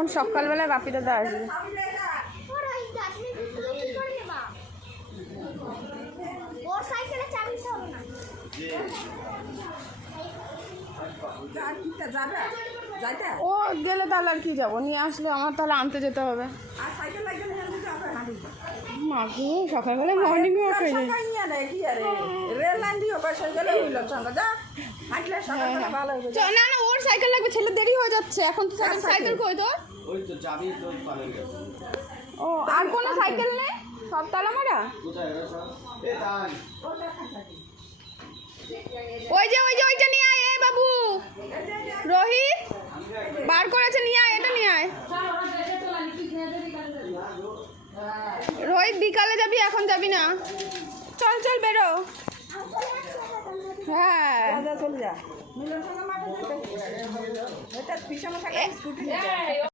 এখন সকালবেলায় বাপি দাদা আসবে। ও গেলে তাহলে আর কি যাব? নিয়ে আসলে আমার তাহলে আনতে যেতে হবে। মাকে সকালবেলা মর্নিং ওয়াক হয়ে। যায় চ, না না ওর সাইকেল লাগবে ছেলে দেরি হয়ে যাচ্ছে। এখন তো সাইকেল সাইকেল কই তোর ওই তো চাবি তো গেছে ও আর কোনো সাইকেল নেই? সব তালা মারা কোথায় এ তাই ওই যে ওই যে ওইটা নিয়ে আয় এ বাবু। রোহিত বার করেছে নিয়ে আয় এটা নিয়ে আয়। রোহিত বিকালে যাবি এখন যাবি না? চল চল বেরো। হ্যাঁ। চলে যা।